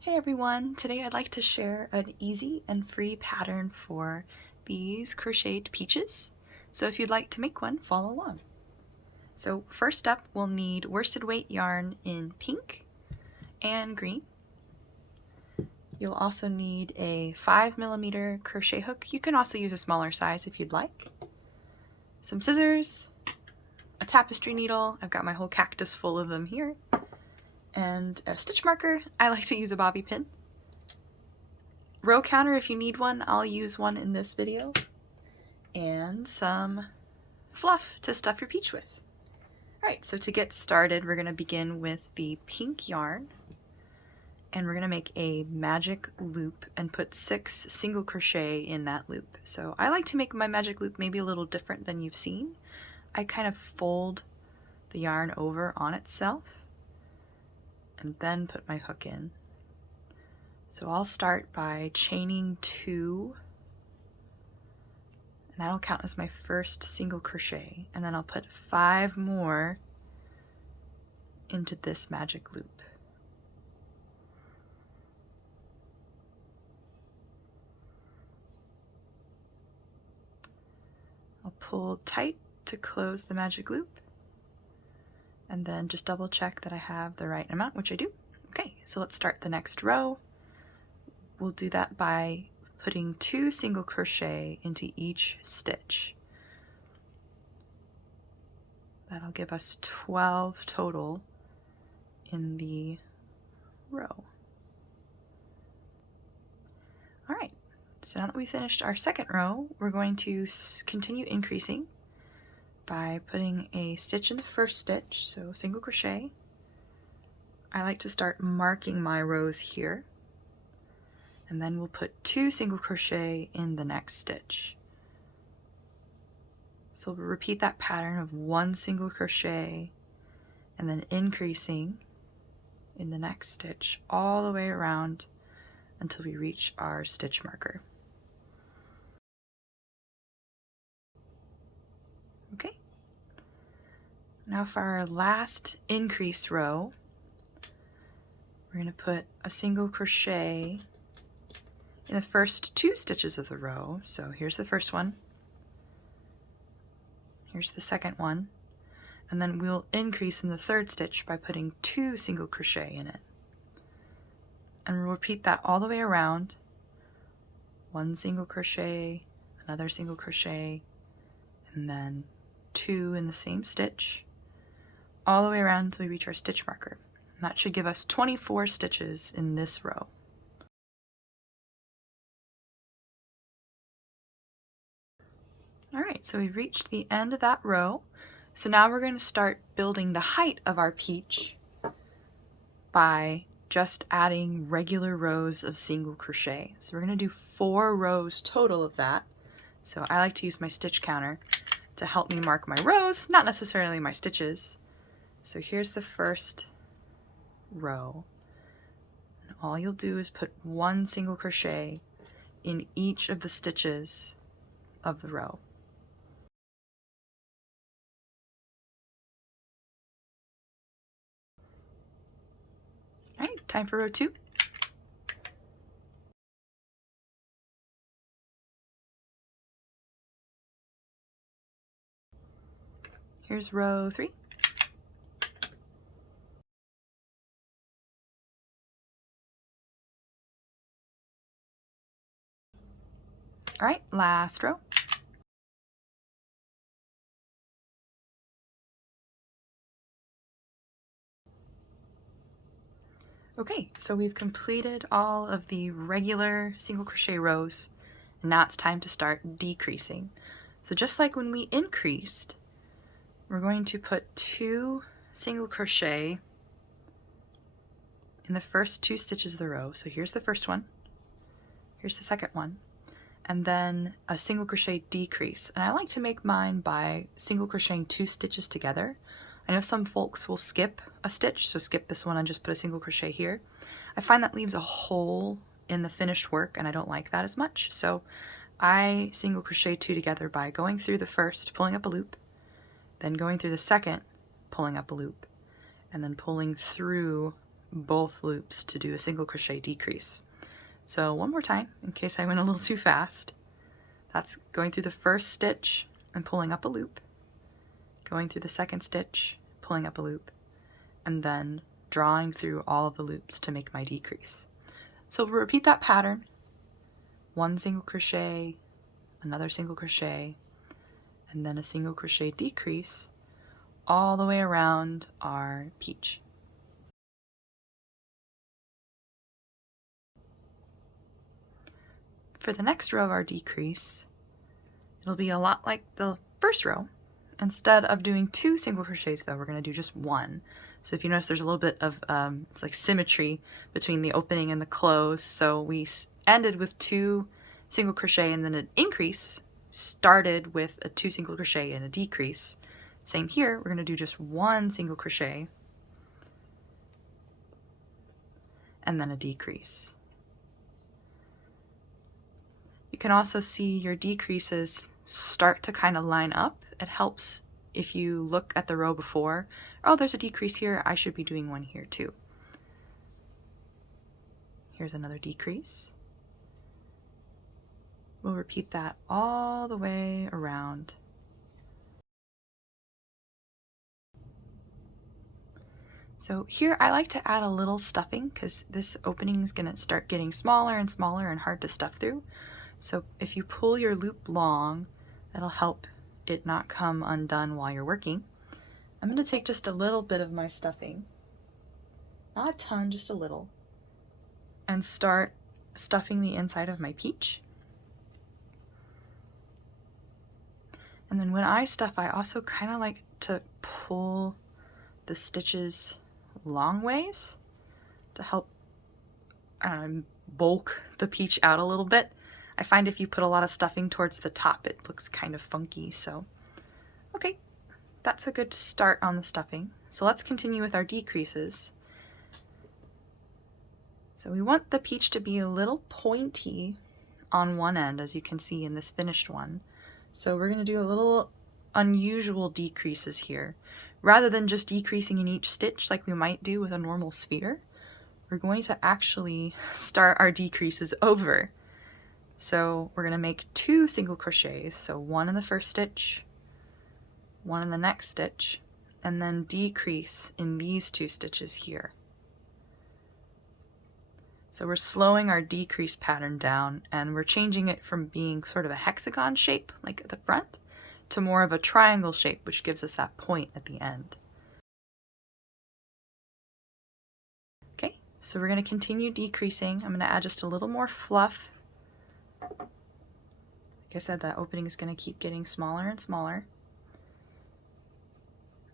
Hey everyone! Today I'd like to share an easy and free pattern for these crocheted peaches. So if you'd like to make one, follow along. So first up, we'll need worsted weight yarn in pink and green. You'll also need a 5mm crochet hook. You can also use a smaller size if you'd like. Some scissors, a tapestry needle. I've got my whole cactus full of them here. And a stitch marker. I like to use a bobby pin. Row counter if you need one, I'll use one in this video, and some fluff to stuff your peach with. Alright, so to get started, we're going to begin with the pink yarn, and we're going to make a magic loop and put 6 single crochet in that loop. So I like to make my magic loop maybe a little different than you've seen. I kind of fold the yarn over on itself and then put my hook in. So I'll start by chaining 2, and that'll count as my first single crochet, and then I'll put 5 more into this magic loop. I'll pull tight to close the magic loop, and then just double check that I have the right amount, which I do. Okay, so let's start the next row. We'll do that by putting 2 single crochet into each stitch. That'll give us 12 total in the row. Alright, so now that we finished our second row, we're going to continue increasing by putting a stitch in the first stitch, so single crochet. I like to start marking my rows here, and then we'll put 2 single crochet in the next stitch. So we'll repeat that pattern of 1 single crochet and then increasing in the next stitch all the way around until we reach our stitch marker. Okay. Now for our last increase row, we're going to put a single crochet in the first 2 stitches of the row. So here's the first one, here's the second one, and then we'll increase in the third stitch by putting 2 single crochet in it. And we'll repeat that all the way around. 1 single crochet, another single crochet, and then 2 in the same stitch, all the way around until we reach our stitch marker. And that should give us 24 stitches in this row. Alright, so we've reached the end of that row. So now we're going to start building the height of our peach by just adding regular rows of single crochet. So we're going to do 4 rows total of that. So I like to use my stitch counter to help me mark my rows, not necessarily my stitches. So here's the first row. And all you'll do is put 1 single crochet in each of the stitches of the row. Alright, time for row 2. Here's row 3. Alright, last row. Okay, so we've completed all of the regular single crochet rows, and now it's time to start decreasing. So just like when we increased, we're going to put 2 single crochet in the first 2 stitches of the row. So here's the first one, here's the second one, and then a single crochet decrease. And I like to make mine by single crocheting 2 stitches together. I know some folks will skip a stitch, so skip this one and just put a single crochet here. I find that leaves a hole in the finished work, and I don't like that as much. So I single crochet 2 together by going through the first, pulling up a loop, then going through the second, pulling up a loop, and then pulling through both loops to do a single crochet decrease. So one more time, in case I went a little too fast. That's going through the first stitch and pulling up a loop, going through the second stitch, pulling up a loop, and then drawing through all of the loops to make my decrease. So we'll repeat that pattern, one single crochet, another single crochet, and then a single crochet decrease all the way around our peach. For the next row of our decrease, it'll be a lot like the first row. Instead of doing 2 single crochets though, we're going to do just 1. So if you notice, there's a little bit of it's like symmetry between the opening and the close. So we ended with 2 single crochet and then an increase, started with a 2 single crochet and a decrease. Same here, we're going to do just 1 single crochet and then a decrease. You can also see your decreases start to kind of line up. It helps if you look at the row before. Oh, there's a decrease here, I should be doing one here too. Here's another decrease. We'll repeat that all the way around. So here I like to add a little stuffing because this opening is going to start getting smaller and smaller and hard to stuff through. So if you pull your loop long, that'll help it not come undone while you're working. I'm going to take just a little bit of my stuffing, not a ton, just a little, and start stuffing the inside of my peach. And then when I stuff, I also kind of like to pull the stitches long ways to help bulk the peach out a little bit. I find if you put a lot of stuffing towards the top, it looks kind of funky. So, okay, that's a good start on the stuffing. So let's continue with our decreases. So we want the peach to be a little pointy on one end, as you can see in this finished one. So we're going to do a little unusual decreases here. Rather than just decreasing in each stitch like we might do with a normal sphere, we're going to actually start our decreases over. So we're going to make 2 single crochets, so 1 in the first stitch, 1 in the next stitch, and then decrease in these 2 stitches here. So we're slowing our decrease pattern down, and we're changing it from being sort of a hexagon shape, like at the front, to more of a triangle shape, which gives us that point at the end. Okay, so we're going to continue decreasing. I'm going to add just a little more fluff. Like I said, that opening is going to keep getting smaller and smaller.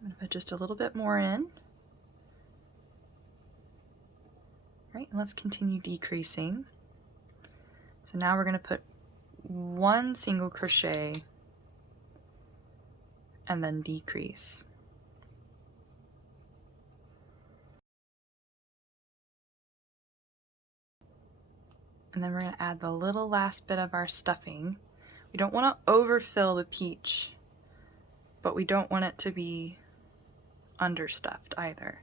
I'm going to put just a little bit more in. All right, and let's continue decreasing. So now we're going to put 1 single crochet and then decrease. And then we're going to add the little last bit of our stuffing. We don't want to overfill the peach, but we don't want it to be understuffed either.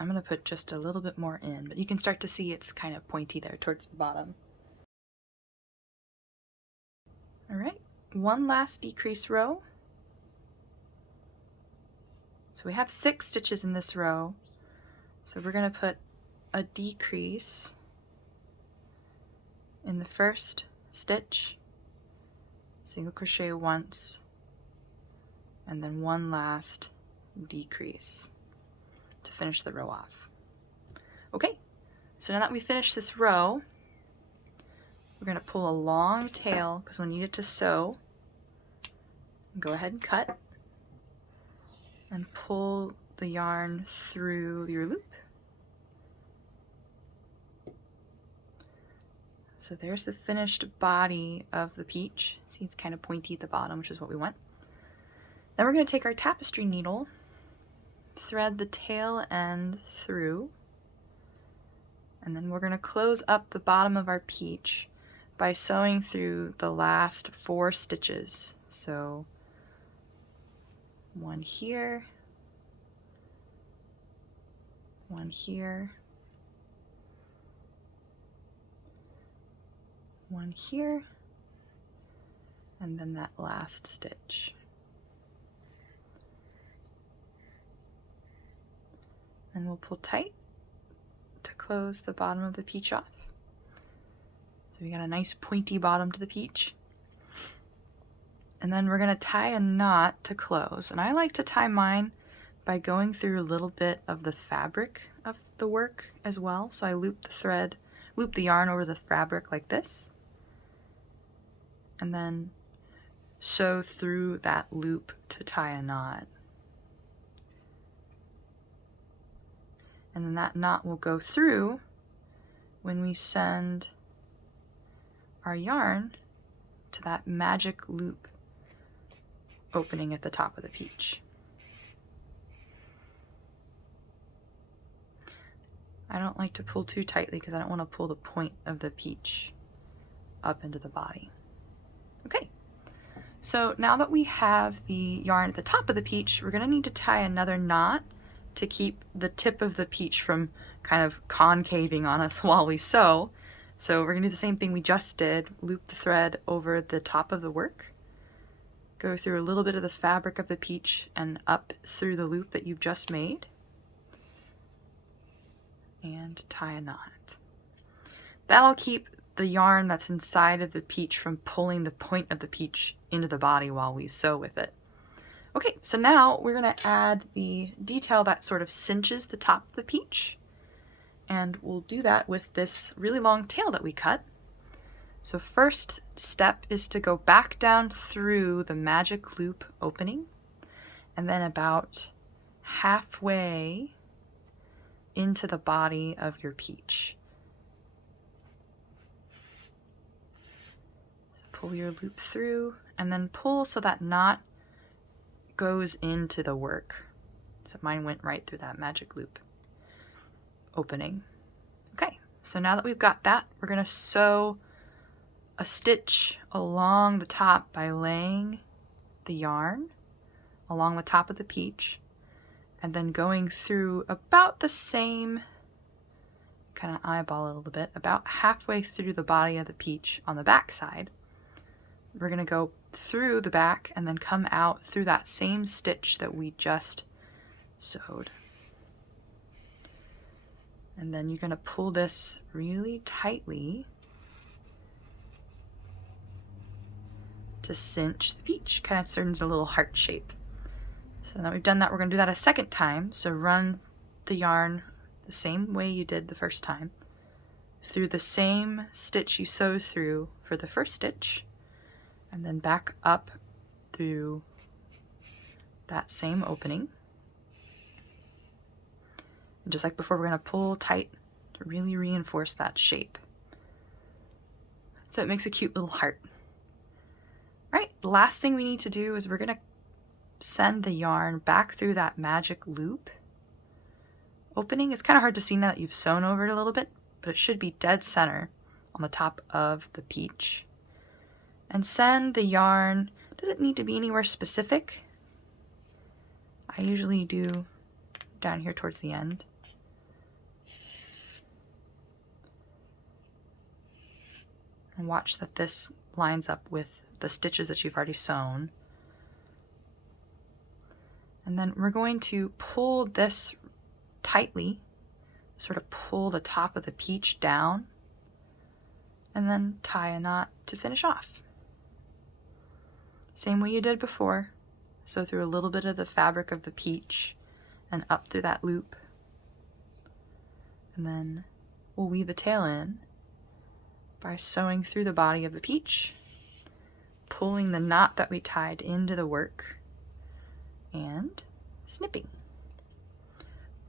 I'm going to put just a little bit more in, but you can start to see it's kind of pointy there towards the bottom. All right, one last decrease row. So we have 6 stitches in this row, so we're going to put a decrease in the first stitch, single crochet once, and then 1 last decrease to finish the row off. Okay, so now that we finished this row, we're going to pull a long tail because we'll need it to sew. Go ahead and cut and pull the yarn through your loop. So there's the finished body of the peach. See, it's kind of pointy at the bottom, which is what we want. Then we're going to take our tapestry needle, thread the tail end through, and then we're going to close up the bottom of our peach by sewing through the last 4 stitches. So 1 here, one here, one here, and then that last stitch. And we'll pull tight to close the bottom of the peach off. So we got a nice pointy bottom to the peach. And then we're going to tie a knot to close. And I like to tie mine by going through a little bit of the fabric of the work as well. So I loop the yarn over the fabric like this, and then sew through that loop to tie a knot. And then that knot will go through when we send our yarn to that magic loop opening at the top of the peach. I don't like to pull too tightly because I don't want to pull the point of the peach up into the body. Okay, so now that we have the yarn at the top of the peach, we're going to need to tie another knot to keep the tip of the peach from kind of concaving on us while we sew. So we're going to do the same thing we just did, loop the thread over the top of the work, go through a little bit of the fabric of the peach and up through the loop that you've just made, and tie a knot. That'll keep the yarn that's inside of the peach from pulling the point of the peach into the body while we sew with it. Okay, so now we're going to add the detail that sort of cinches the top of the peach, and we'll do that with this really long tail that we cut. So first step is to go back down through the magic loop opening, and then about halfway into the body of your peach. So pull your loop through, and then pull so that knot goes into the work. So mine went right through that magic loop opening. Okay, so now that we've got that, we're going to sew a stitch along the top by laying the yarn along the top of the peach, and then going through about the same, kind of eyeball a little bit, about halfway through the body of the peach on the back side. We're going to go through the back and then come out through that same stitch that we just sewed. And then you're going to pull this really tightly to cinch the peach. Kind of turns a little heart shape. So now we've done that, we're going to do that a second time. So run the yarn the same way you did the first time, through the same stitch you sewed through for the first stitch, and then back up through that same opening. And just like before, we're going to pull tight to really reinforce that shape. So it makes a cute little heart. All right, the last thing we need to do is we're going to send the yarn back through that magic loop opening. It's kind of hard to see now that you've sewn over it a little bit, but it should be dead center on the top of the peach. And send the yarn, doesn't need to be anywhere specific. I usually do down here towards the end. And watch that this lines up with the stitches that you've already sewn. And then we're going to pull this tightly, sort of pull the top of the peach down, and then tie a knot to finish off. Same way you did before. Sew through a little bit of the fabric of the peach and up through that loop. And then we'll weave the tail in by sewing through the body of the peach, pulling the knot that we tied into the work, and snipping.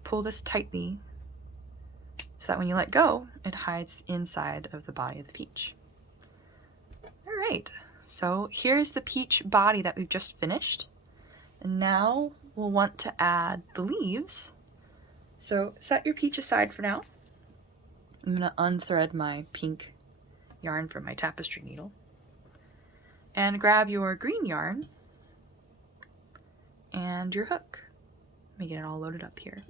Pull this tightly so that when you let go, it hides the inside of the body of the peach. All right, so here's the peach body that we've just finished. And now we'll want to add the leaves. So set your peach aside for now. I'm gonna unthread my pink yarn from my tapestry needle. And grab your green yarn and your hook. Let me get it all loaded up here.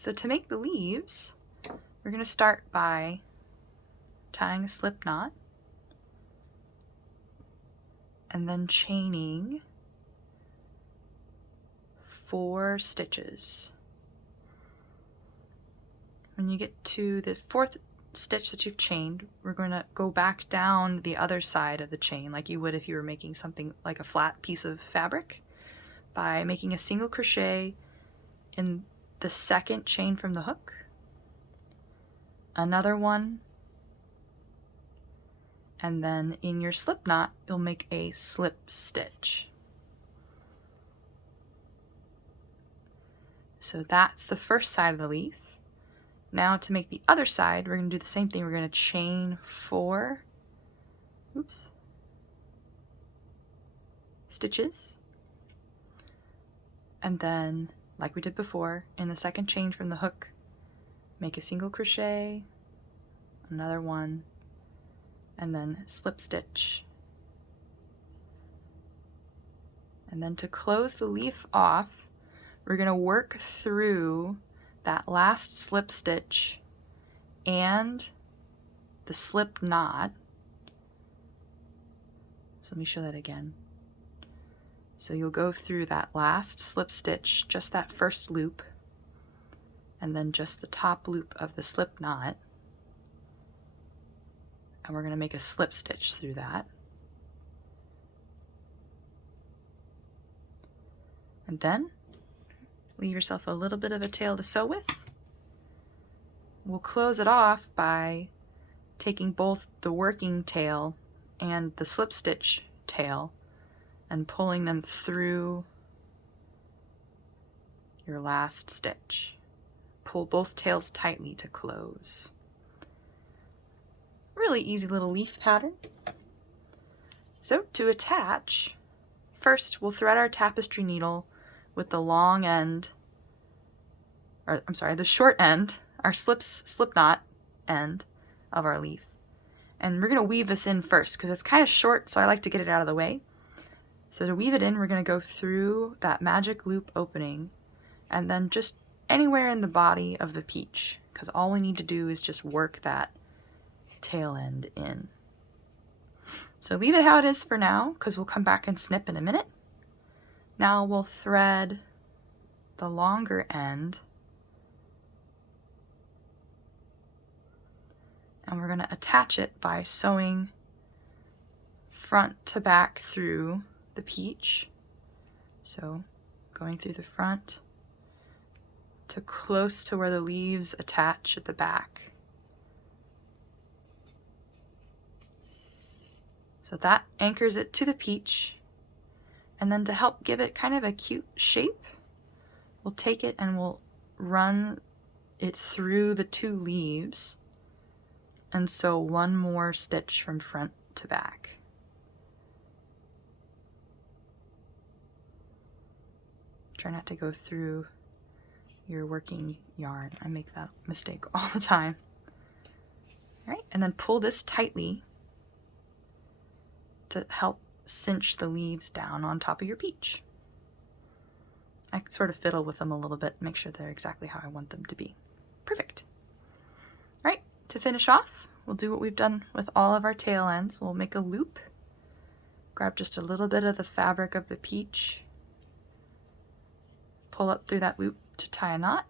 So to make the leaves, we're going to start by tying a slip knot and then chaining 4 stitches. When you get to the 4th stitch that you've chained, we're going to go back down the other side of the chain like you would if you were making something like a flat piece of fabric by making a single crochet in the 2nd chain from the hook, another one, and then in your slip knot you'll make a slip stitch. So that's the first side of the leaf. Now to make the other side, we're going to do the same thing. We're going to chain 4 stitches, and then like we did before, in the 2nd chain from the hook, make a single crochet, another one, and then slip stitch. And then to close the leaf off, we're going to work through that last slip stitch and the slip knot. So let me show that again. So you'll go through that last slip stitch, just that first loop, and then just the top loop of the slip knot. And we're going to make a slip stitch through that. And then leave yourself a little bit of a tail to sew with. We'll close it off by taking both the working tail and the slip stitch tail and pulling them through your last stitch. Pull both tails tightly to close. Really easy little leaf pattern. So to attach, first we'll thread our tapestry needle with the long end, or I'm sorry, the short end, our slip knot end of our leaf. And we're going to weave this in first because it's kind of short, so I like to get it out of the way. So to weave it in, we're going to go through that magic loop opening and then just anywhere in the body of the peach, because all we need to do is just work that tail end in. So leave it how it is for now, because we'll come back and snip in a minute. Now we'll thread the longer end, and we're going to attach it by sewing front to back through the peach. So going through the front to close to where the leaves attach at the back. So that anchors it to the peach. And then to help give it kind of a cute shape, we'll take it and we'll run it through the 2 leaves and sew 1 more stitch from front to back. Try not to go through your working yarn. I make that mistake all the time. All right, and then pull this tightly to help cinch the leaves down on top of your peach. I sort of fiddle with them a little bit, make sure they're exactly how I want them to be. Perfect. All right, to finish off, we'll do what we've done with all of our tail ends. We'll make a loop, grab just a little bit of the fabric of the peach, pull up through that loop to tie a knot,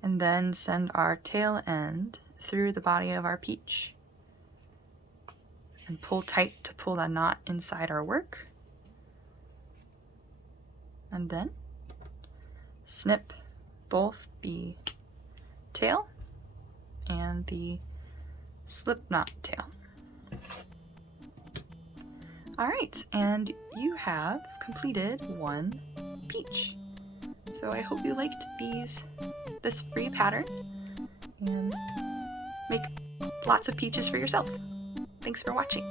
and then send our tail end through the body of our peach and pull tight to pull that knot inside our work. And then snip both the tail and the slip knot tail. All right, and you have completed 1 peach. So I hope you liked this free pattern, and make lots of peaches for yourself. Thanks for watching.